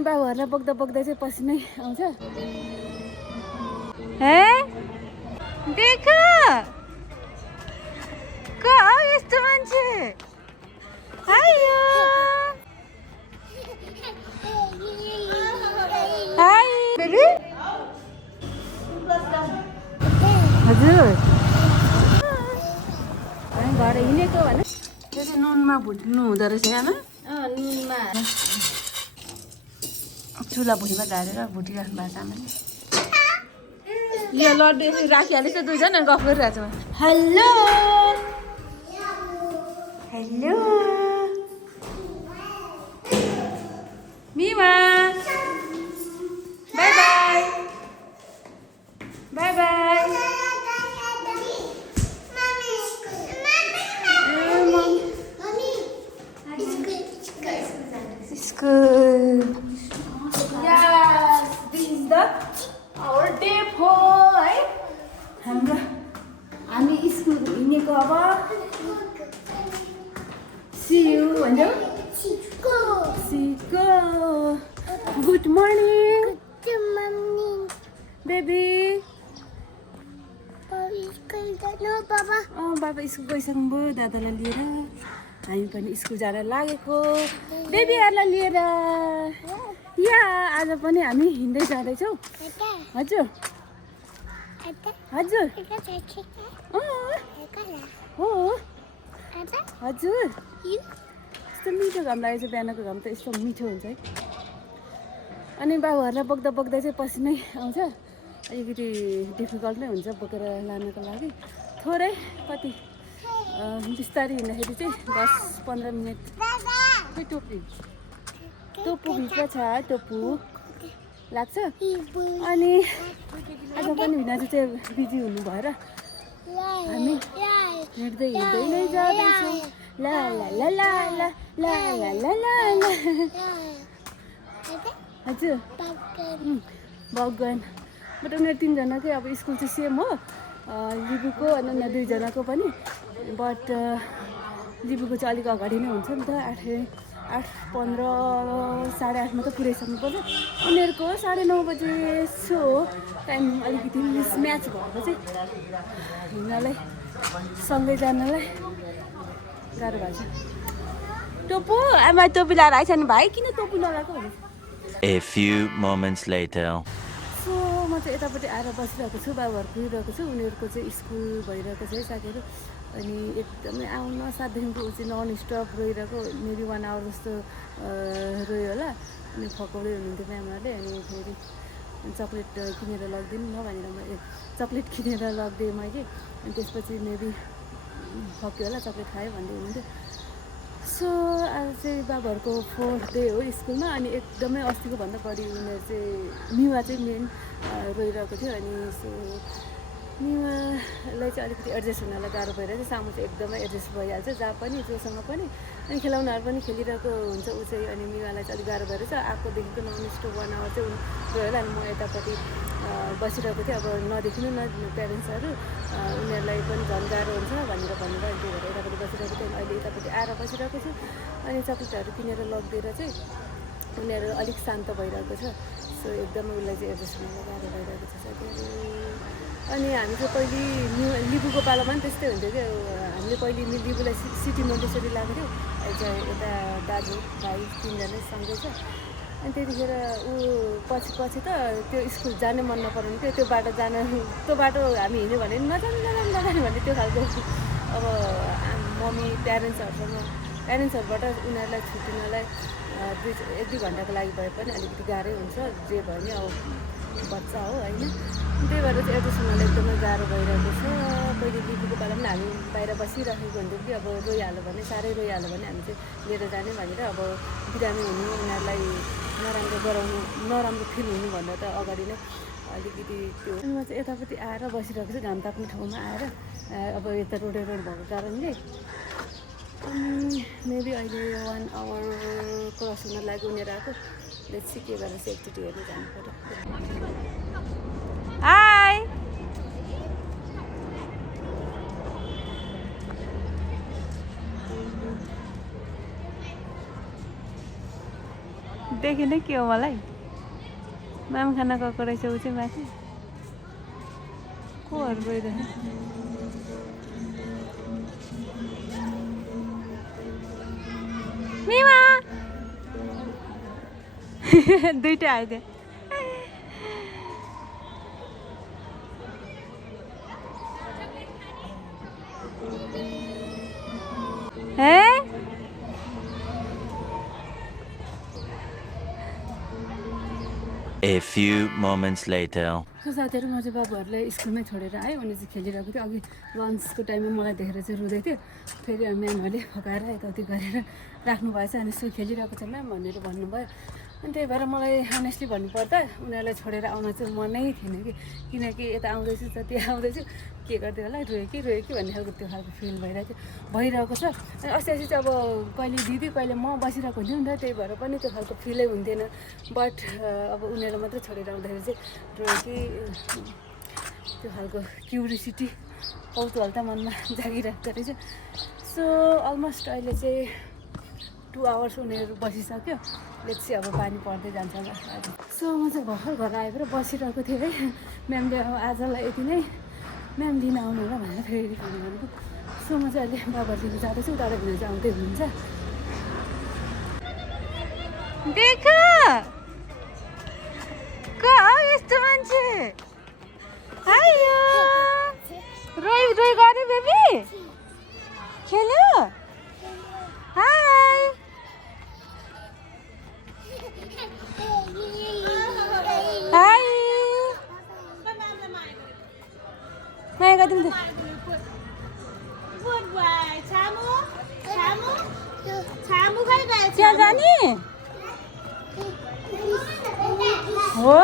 अनि बाबुहरूलाई बोक्दा बोक्दै चाहिँ पसिनै आउँछ। हे देख यस्तो मान्छे हाय बेबी हजुर घर हिँडेको भने त्यसै नुनमा भुट्नु हुँदो रहेछ आमा। नुनमा चुला भुइँमा झारेर भुटिराख्नु भएको छ आमाले। यो लड्डु यसरी राखिहालेछ दुईजना गफ गरिरहेछ। हेलो हेलो मिमा bye bye bye bye. School. Yes, this is our day 4 है हाम्रो हामी स्कुल हिँडेको। अब see you भन्छौ। सिको गुड मर्निङ बेबी। बाबा स्कुल गइसक्नुभयो दादालाई लिएर। हामी पनि स्कुल जान लागेको बेबीहरूलाई लिएर। या आज पनि हामी हिँड्दै जाँदैछौँ। हजुर हजुर हो हजुर यस्तो मिठो घाम लागेको छ। बिहानको घाम त यस्तो मिठो हुन्छ है। अनि बाबुहरूलाई बोक्दा बोक्दै चाहिँ पसिनै आउँछ। अलिकति डिफिकल्ट नै हुन्छ बोकेर लानको लागि। थोरै कति बिस्तारै हिँड्दाखेरि चाहिँ 10-15 मिनट। खोइ टोपु भित्र छ टोपु लाग्छ। अनि आज पनि भिनाजु चाहिँ बिजी हुनु भएर हामी हिँड्दै हिँड्दै नै जाँदैछौँ। ला ला ला ला ला ला ला ला ला ला। हजुर भगवान बट उनीहरू तिनजनाकै अब स्कुल चाहिँ सेम हो। लिबुको अनि उनीहरू दुईजनाको पनि। बट लिबुको चाहिँ अलिक अगाडि नै हुन्छ नि त। 8:15 8:30मा त पुऱ्याइसक्नुपर्छ। उनीहरूको 9:30 बजे सो टाइम अलिकति मिसम्याच भएको चाहिँ हिँड्नलाई सँगै जानलाई गाह्रो भएको छ। टोपु आमा टोपी लगाएर आइछ नि भाइ किन टोपी लगाएको भने। A few moments later. So म चाहिँ यतापट्टि आएर बसिरहेको छु। बाबुहरू गइरहेको छु। उनीहरूको चाहिँ स्कुल भइरहेको छ है साथीहरू। अनि एकदमै आउन साथदेखिको ऊ चाहिँ नन स्टप रोइरहेको। मेबी 1 आवर जस्तो रोयो होला। अनि फकाउँदै हुनुहुन्थ्यो म्यामहरूले। अनि फेरि चक्लेट किनेर लगिदिनु न भनेर मैले चक्लेट किनेर लगिदिएँ मैले। अनि त्यसपछि मेबी फक्यो होला चक्लेट खायो भन्दै हुनुहुन्थ्यो। सो आज चाहिँ बाबुहरूको 4th डे हो स्कुलमा। अनि एकदमै अस्तिको भन्दा बढी उनीहरू चाहिँ मिवा चाहिँ मेन रोइरहेको थियो। अनि सो मिवालाई चाहिँ अलिकति एडजस्ट हुनलाई गाह्रो भइरहेको छ। सामु चाहिँ एकदमै एडजस्ट भइहाल्छ जहाँ पनि जोसँग पनि। अनि खेलाउनाहरू पनि खेलिरहेको हुन्छ ऊ चाहिँ। अनि मिवालाई चाहिँ अलिक गाह्रो भएर चाहिँ आएकोदेखिको नन स्टप 1 आवर चाहिँ गयो होला। अनि म यतापट्टि बसिरहेको थिएँ। अब नदेखिनु न प्यारेन्ट्सहरू उनीहरूलाई पनि झन् गाह्रो हुन्छ भनेर अनि त्यही भएर यतापट्टि बसिरहेको थिएँ। अहिले यतापट्टि आएर बसिरहेको छु। अनि चक्लेटहरू किनेर लगिदिएर चाहिँ उनीहरू अलिक शान्त भइरहेको छ। सो एकदमै उसलाई चाहिँ एडजस्ट हुनलाई गाह्रो भइरहेको छ साथीहरू। अनि हामी चाहिँ पहिले लिबुको पालोमा पनि त्यस्तै हुन्थ्यो क्या। हामीले पहिले लिबुलाई सिटी मोन्टेसरी लगाएको थियो। अहिले चाहिँ यता दाजु भाइ तिनजना सँगै छ। अनि त्यतिखेर ऊ पछि त त्यो स्कुल जानै मन नपराउनु थियो। त्यो बाटो हामी हिँड्यो भने नजाने भन्ने त्यो खालको। अब मम्मी प्यारेन्ट्सहरूबाट उनीहरूलाई छुट्टिनलाई 1-2 घन्टाको लागि भए पनि अलिकति गाह्रै हुन्छ। जे भयो नि अब बच्चा हो होइन। त्यही भएर चाहिँ एडजस्ट हुनलाई एकदमै गाह्रो भइरहेको छ। पहिले लिबुको पालामा हामी बाहिर बसिराखेको हुन्थ्यौँ कि अब रोइहाल्यो भने साह्रै रोइहाल्यो भने हामी चाहिँ लिएर जाने भनेर। अब बिरामी हुनु उनीहरूलाई नराम्रो फिल हुनुभन्दा त अगाडि नै अलिकति त्यो। म चाहिँ यतापट्टि आएर बसिरहेको छु घाम ताप्ने ठाउँमा आएर। अब यता रोड भएको कारणले मेबी अहिले 1 आवर क्रस हुन लाग्यो उनीहरू आएको। लेट्स सी के गरेर चाहिँ एकचोटि हेर्नु जानु पर्यो। हाई देखेन के हो मलाई म्याम खाना गएको रहेछ ऊ चाहिँ माथि कोहरू गइरहेछ मिमा दुईटा आइदियो हे A few moments later. साथीहरू म चाहिँ बाबुहरूलाई स्कुलमै छोडेर आएँ उनी चाहिँ खेलिरहेको थियो अघि लन्चको टाइममा मलाई देखेर चाहिँ रुँदै थियो फेरि म्यामहरूले फकाएर यताउति गरेर राख्नु भएछ अनि यसो खेलिरहेको छ म्याम भनेर भन्नुभयो अनि त्यही भएर मलाई अनेस्टली भन्नुपर्दा उनीहरूलाई छोडेर आउन चाहिँ मनै थिएन कि किनकि यता आउँदैछु जति आउँदैछु के गर्दै होला रोयो कि भन्ने खालको त्यो खालको फिल भइरहेको छ अनि अस्ति चाहिँ अब कहिले दिदी कहिले म बसिरहेको हुन्थ्यो नि त त्यही भएर पनि त्यो खालको फिलै हुन्थेन बट अब उनीहरूलाई मात्रै छोडेर आउँदाखेरि चाहिँ रोयो कि त्यो खालको क्युरियोसिटी कौतूहलता मनमा जागिरहेको रहेछ सो अलमोस्ट अहिले चाहिँ 2 आवर्स उनीहरू बसिसक्यो लेट्स चाहिँ अब पानी पर्दै जान्छ होला आज सो म चाहिँ भर्खर घर आएर बसिरहेको थिएँ है म्यामले अब आजलाई यति नै म्याम लिन आउनु होला भनेर फेरि फोन गरेको सो म चाहिँ अहिले बाबाहरू लिनु जाँदैछु उता भित्र चाहिँ आउँदै हुनुहुन्छ देख यस्तो मान्छे आयो रोइ गऱ्यो बेबी खेल्यो हाई हाई माया गरिदिनु त त्यहाँ जाने हो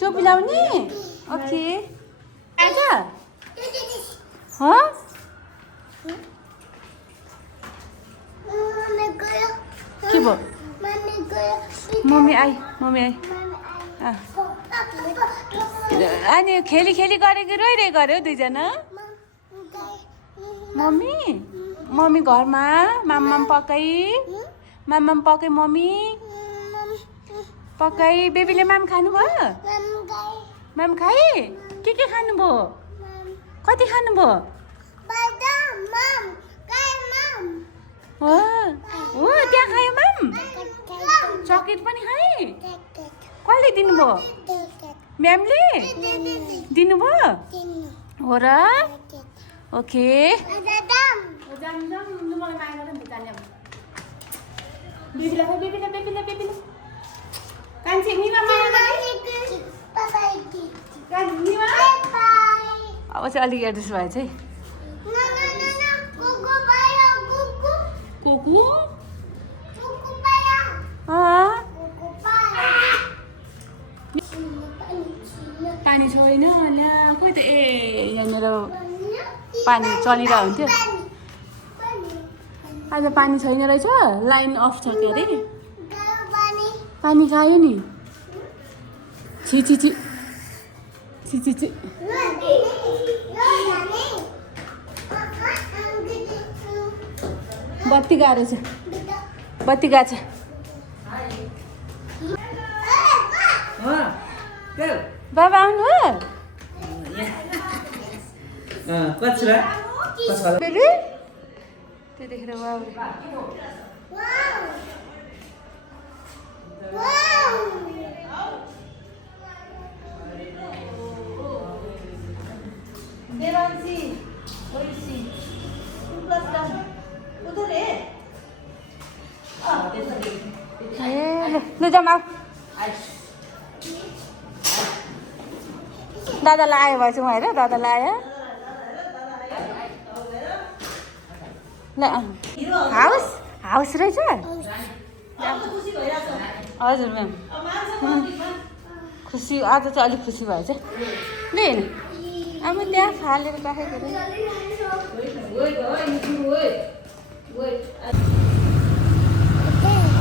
टोपी लाउने ओके आजा हो के भयो मम्मी आई अनि खेली गरेको रोइरहेको अरे हौ दुईजना मम्मी घरमा माम पकाइ मम्मी पकाइ बेबीले माम खानुभयो माम खाए के खानुभयो कति खानुभयो हो त्यहाँ खायो माम चक्लेट पनि खाए कसले दिनुभयो म्यामले दिनुभयो हो र ओके अब चाहिँ अलिक एड्रेस भएछ है कोकु पानी छैन खोइ त यहाँनिर पानी चलिरहेको हुन्थ्यो आज पानी छैन रहेछ लाइन अफ छ के अरे पानी खायो नि छि बत्ती गएको छ बाबा आउनु हो त्यतिखेर ल जाऊ दादालाई आयो भएछ म हेर दादालाई आयो ल हाउस रहेछ हजुर म्याम खुसी आज चाहिँ अलिक खुसी भएछ ल हेर्नु अब त्यहाँ फालेर राखेको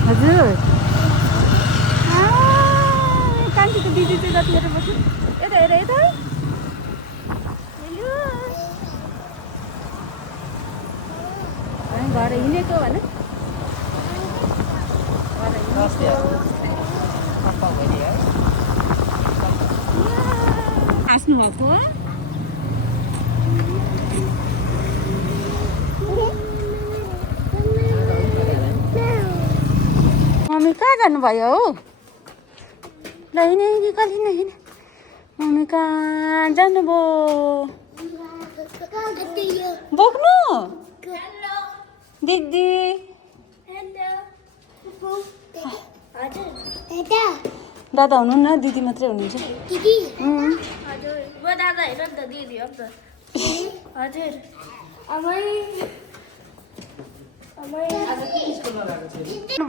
हजुर कान्छीको दिदी चाहिँ जतिखेर बस्नु यता हेर यता घर हिँडेको भने हाँस्नु भएको मम्मी कहाँ जानुभयो हौ ल हिँडे हिँडे कहिले हिँडे मम्मी कहाँ जानुभयो बोक्नु दिदी दादा हुनुहुन्न दिदी मात्रै हुनुहुन्छ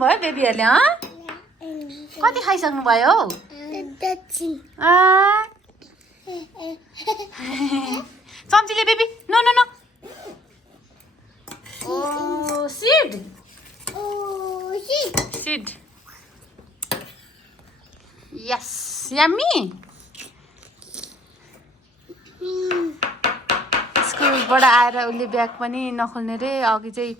भयो बेबीहरूले कति खाइसक्नु भयो हौ चम्चीले बेबी नो नो नो ओ सिड सिड यस यम्मी स्कुलबाट आएर उसले ब्याग पनि नखोल्ने रे अघि चाहिँ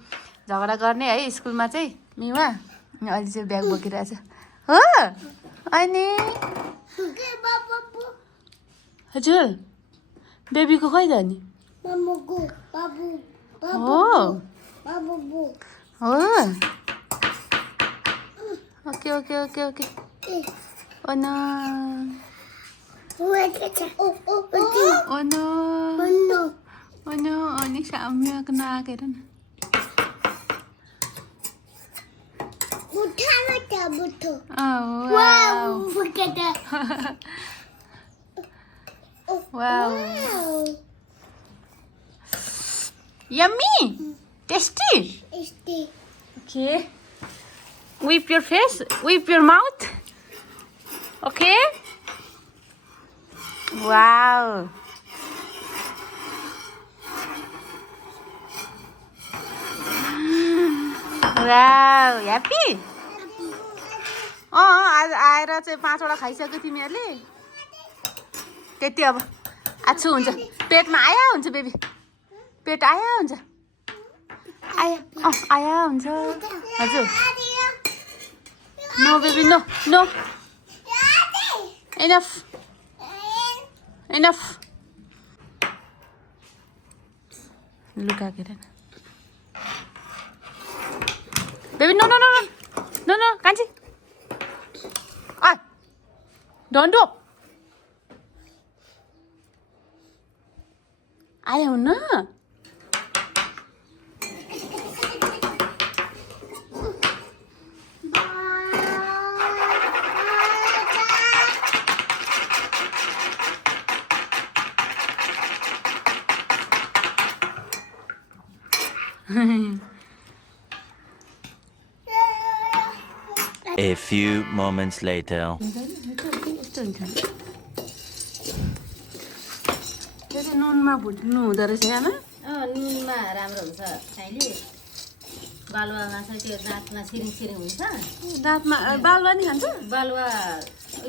झगडा गर्ने है स्कुलमा चाहिँ मिवा अहिले चाहिँ ब्याग बोकिरहेछ हो अनि हजुर बेबीको खै त नि हो हो okay okay okay okay ono ini samnya kena akhirnya butuh oh wow begitu wow yummy tasty okay whip your face whip your mouth okay wow wow happy आज आएर चाहिँ 5 वटा खाइसक्यो तिमीहरूले त्यति अब आछु हुन्छ पेटमा आया हुन्छ बेबी पेट आया हुन्छ आया हुन्छ हजुर no baby no no enough enough लुका के baby no no no no no no कान्छी आय डोन्ट डू आया हुन्न A few moments later. नुनमा भुट्नु हुँदो रहेछ आमा नुनमा राम्रो हुन्छ खाइले बालुवामा चाहिँ त्यो दाँतमा सिरिङ सिरिङ हुन्छ दाँतमा बालुवा नि खान्छ बालुवा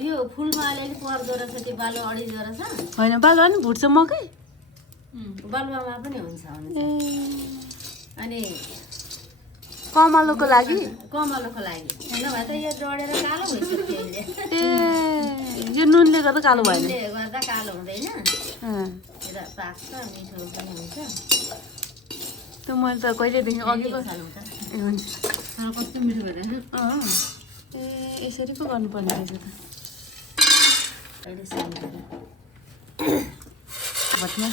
यो फुलमा अलिअलि पर्दो रहेछ त्यो बालुवा अडिदो रहेछ होइन बालुवा नि भुट्छ मकै बालुवामा पनि हुन्छ अनि कमलोको लागि कमलोको लागि नभए त यो डढेर कालो भइसक्यो अहिले ए यो नुनले गर्दा कालो भएन नुनले गर्दा कालो हुँदैन र पाक्छ मिठो पनि हुन्छ त्यो मैले त कहिलेदेखि अघिको ए हुन्छ कस्तो मिठो भएर ए यसरी पो गर्नुपर्ने रहेछ त अहिले सानो भट्मा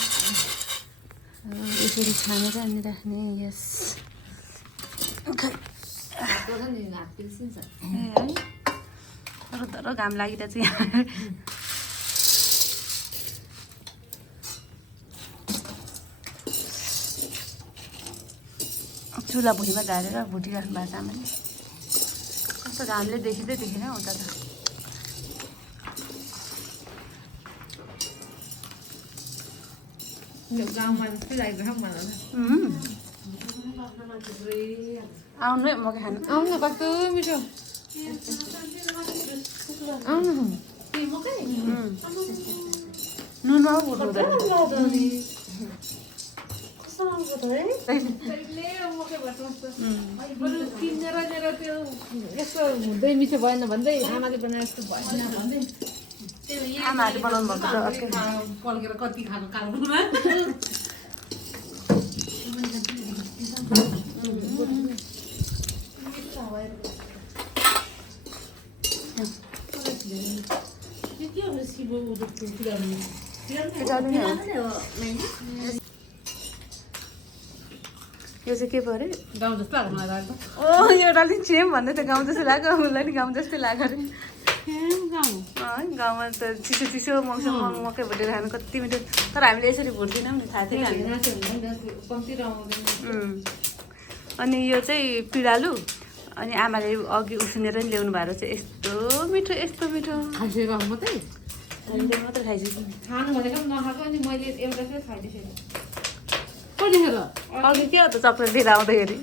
यसरी छानेर अनि राख्ने यस तर घाम लागिरहेछ यहाँ चुला भुइँमा झारेर भुटिराख्नु भएको छ आमाले कस्तो घामले देखिँदै देखेन उता त गाउँमा जस्तै लागिरहेको मलाई आउनु है मकै खानु आउनु कस्तो मिठो आउनु नुनमा पो भुट्नु हुँदैन किनेर लिएर त्यो यस्तो हुँदै मिठो भएन भन्दै आमाले बनाए जस्तो भएन भन्दै आमाहरूले बनाउनु भएको त अर्कै पल्केर कति खानु काट्नु यो चाहिँ के पऱ्यो गाउँ जस्तो लाग्यो मलाई त यो अलिक सेम भन्दै थियो गाउँ जस्तो लाग्यो उसलाई नि गाउँ जस्तै लाग्यो अरे गाउँमा त चिसो चिसो मौसम मकै भुटेर खानु कति मिठो तर हामीले यसरी भुट्दैनौँ नि थाहा थिएन अनि यो चाहिँ पिँडालु अनि आमाले अघि उसिनेर नि ल्याउनु भएको चाहिँ यस्तो मिठो खाइसकेको मात्रै हामीले मात्रै खाइसक्यो खानु भनेको पनि नखाएको अनि मैले एउटा चाहिँ खाइदिएँ कतिखेर अघि के हो त चक्लेट लिएर आउँदाखेरि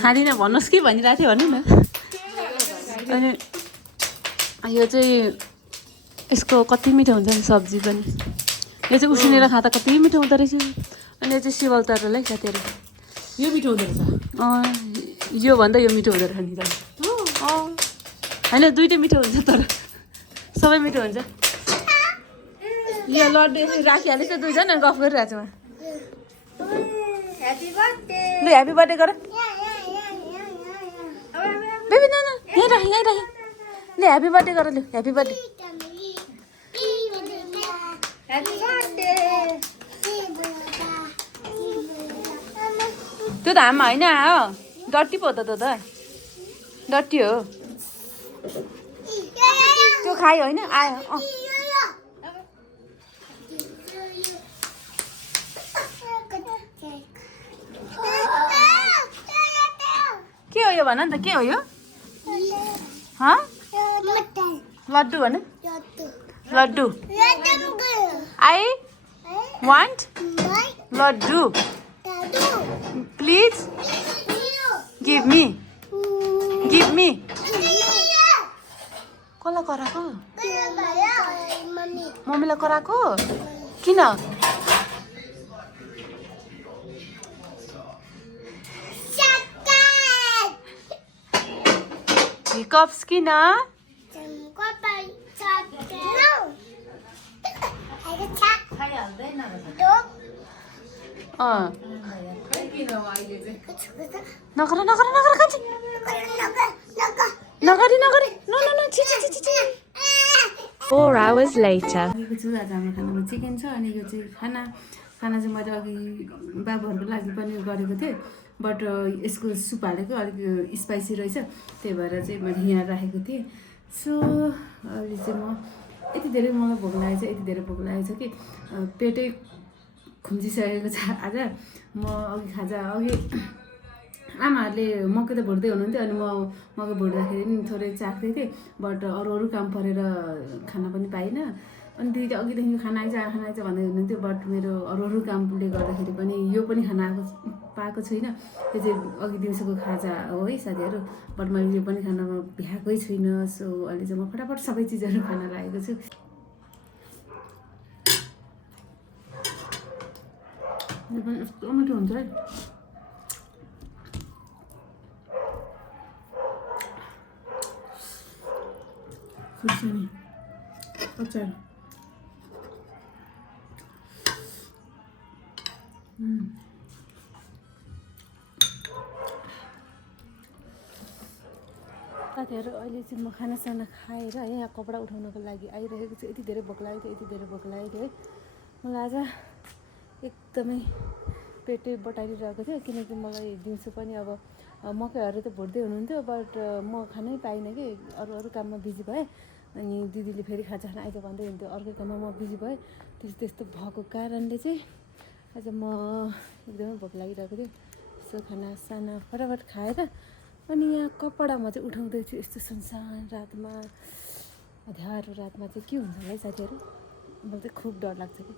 खाँदिनँ भन्नुहोस् कि भनिरहेको थियो भन्नु न अनि यो चाहिँ यसको कति मिठो हुन्छ नि सब्जी पनि यो चाहिँ उसिनेर खाँदा कति मिठो हुँदो रहेछ अनि यो चाहिँ सिवल तरुल है साथीहरू यो मिठो हुँदो रहेछ यो भन्दा यो मिठो हुँदो रहेछ नि त होइन दुइटै मिठो हुन्छ तर सबै मिठो हुन्छ यो लड्डु यसरी राखिहालेछ दुईजना गफ गरिरहेको छु ल ह्याप्पी बर्थडे गर बेबी न यहीँ राखेँ ल ह्याप्पी बर्थडे गर लु ह्याप्पी बर्थडे त्यो त आमा होइन हो डट्टी पो त त्यो त डट्टी हो त्यो खायो होइन आयो के हो यो भन नि त के हो यो लड्डु भन लड्डु I want laddu please give me कसलाई कराएको मम्मीलाई कराएको किन हिकप्स किन नगर नगरी नो 4 hours later. छु आज हाम्रो खानामा चिकन छ अनि यो चाहिँ खाना चाहिँ मैले अघि बाबुहरूको लागि पनि गरेको थिएँ बट यसको सुप हालेको अलिक स्पाइसी रहेछ त्यही भएर चाहिँ मैले यहाँ राखेको थिएँ सो अहिले चाहिँ म यति धेरै मलाई भोक लागेको छ कि पेटै खुम्चिसकेको छ आज म अघि आमाहरूले मकै त भुट्दै हुनुहुन्थ्यो अनि मकै भुट्दाखेरि नि थोरै चाख्दै थिएँ बट अरू काम परेर खाना पनि पाइनँ अनि दिदीले अघिदेखि खाना आइज भन्दै हुनुहुन्थ्यो बट मेरो अरू कामले गर्दाखेरि पनि यो पनि खाना पाएको छुइनँ यो चाहिँ अघि दिउँसोको खाजा हो है साथीहरू बट मैले यो पनि खाना भ्याएकै छुइनँ सो अहिले चाहिँ म फटाफट सबै चिजहरू खान लागेको छु यो पनि यस्तो मिठो हुन्छ है खुर्सानी अचार साथीहरू अहिले चाहिँ म खानासाना खाएर यहाँ कपडा उठाउनको लागि आइरहेको छु यति धेरै भोक लागेको थियो है मलाई आज एकदमै पेटै बटारिरहेको थियो किनकि मलाई दिउँसो पनि अब मकैहरू त भुट्दै हुनुहुन्थ्यो बट म खानै पाइनँ कि अरू काममा बिजी भएँ अनि दिदीले फेरि खाजा खाना आइज भन्दै हुन्थ्यो अर्कै काममा म बिजी भएँ त्यस्तो भएको कारणले चाहिँ आज म एकदमै भोक लागिरहेको थियो सो खानासाना फटाफट खाएर अनि यहाँ कपडा म चाहिँ उठाउँदैछु यस्तो सुनसान रातमा अँध्यारो रातमा चाहिँ के हुन्छ होला है साथीहरू, मलाई चाहिँ खुब डर लाग्छ कि।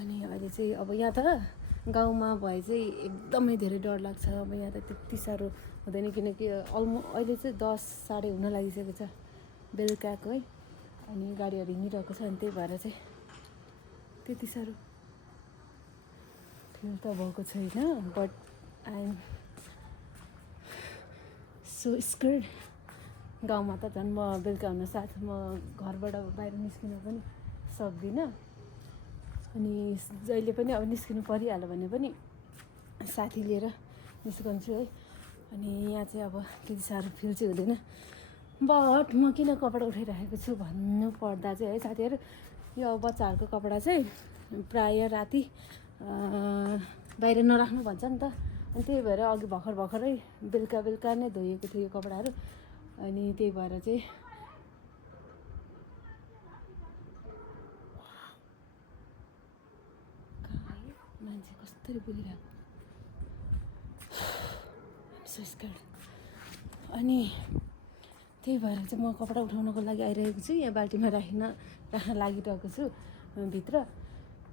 अनि अहिले चाहिँ अब यहाँ त गाउँमा भए चाहिँ एकदमै धेरै डर लाग्छ। अब यहाँ त त्यति साह्रो हुँदैन किनकि अहिले चाहिँ 10 साढे हुन लागिसकेको छ बेलुकाको है। अनि गाडीहरू हिँडिरहेको छ, अनि त्यही भएर चाहिँ त्यति साह्रो फिल त भएको छैन। But I am so scared. गाउँमा त झन् म बेलुका हुन साथ म घरबाट बाहिर निस्किन पनि सक्दिनँ। अनि जहिले पनि अब निस्किनु परिहाल्यो भने पनि साथी लिएर निस्कन्छु है। अनि यहाँ चाहिँ अब त्यति साह्रो फिल चाहिँ हुँदैन। बट म किन कपडा उठाइराखेको छु भन्नु पर्दा चाहिँ है साथीहरू, यो बच्चाहरूको कपडा चाहिँ प्राय राति बाहिर नराख्नु भन्छ नि त। अनि त्यही भएर अघि भर्खरै बेलुका नै धोइएको थियो यो कपडाहरू। अनि त्यही भएर चाहिँ मान्छे कस्तरी बोलिरहेको अनि त्यही भएर चाहिँ म कपडा उठाउनको लागि आइरहेको छु। यहाँ बाल्टीमा राख्न लागिरहेको छु भित्र।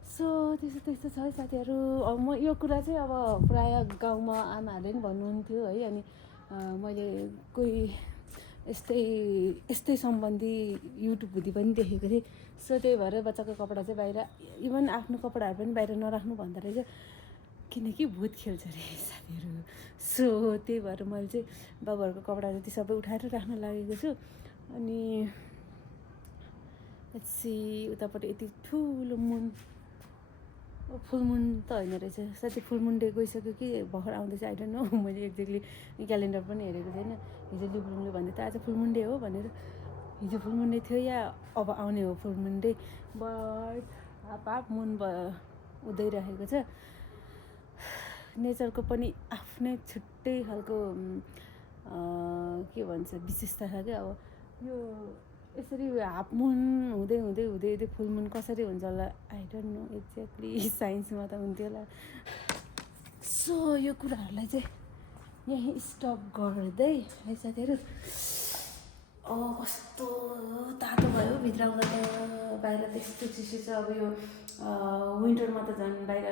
सो त्यस्तो छ है साथीहरू। अब म यो कुरा चाहिँ अब प्रायः गाउँमा आमाहरूले पनि भन्नुहुन्थ्यो है। अनि मैले कोही यस्तै सम्बन्धी युट्युबहरू पनि देखेको थिएँ। सो त्यही भएर बच्चाको कपडा चाहिँ बाहिर, इभन आफ्नो कपडाहरू पनि बाहिर नराख्नु भन्दा रहेछ, किनकि भूत खेल्छ अरे साथीहरू। सो त्यही भएर मैले चाहिँ बाबुहरूको कपडाहरू ती सबै उठाएर राख्न लागेको छु। अनि उतापट्टि यति ठुलो फुल मुन त होइन रहेछ साथी, फुल मुन डे गइसक्यो कि भर्खर आउँदैछ आई डोन्ट नो। मैले एक्ज्याक्टली क्यालेन्डर पनि हेरेको छैन। हिजो लिब्रुङले भन्दै त आज फुल मुन डे हो भनेर। हिजो फुल मुन डे थियो या अब आउने हो full moon day. But half moon उदाइरहेको छ। नेचरको पनि आफ्नै छुट्टै खालको के भन्छ विशेषता छ क्या। अब यो यसरी हाफ मुन हुँदै फुल मुन कसरी हुन्छ होला आई डोन्ट नो एक्ज्याक्टली। साइन्समा त हुन्थ्यो होला। सो यो कुराहरूलाई चाहिँ यहीँ स्टप गर्दै है साथीहरू। कस्तो तातो भयो भित्र आउँदा त, बाहिर त्यस्तो चिसो छ। अब यो विन्टरमा त झन् बाहिर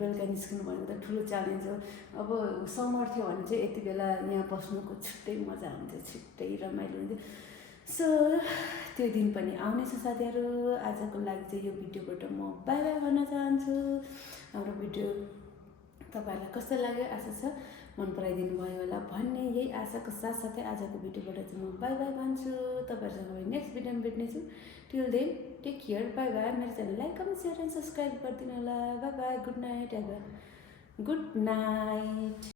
बेलुका निस्किनु भनेको त ठुलो च्यालेन्ज हो। अब समर थियो भने चाहिँ यति बेला यहाँ बस्नुको छुट्टै मजा हुन्थ्यो, छुट्टै रमाइलो हुन्थ्यो। सो त्यो दिन पनि आउनेछ साथीहरू। आजको लागि चाहिँ यो भिडियोबाट म बाई बाई भन्न चाहन्छु। हाम्रो भिडियो तपाईँहरूलाई कस्तो लाग्यो आशा छ मन पराइदिनु भयो होला भन्ने यही आशाको साथसाथै आजको भिडियोबाट चाहिँ म बाई बाई भन्छु। तपाईँहरूसँग नेक्स्ट भिडियोमा भेट्नेछु। Till then take care, bye bye. मेरो channel like comment share and subscribe गरिदिनु होला। Bye bye, good night. Good night.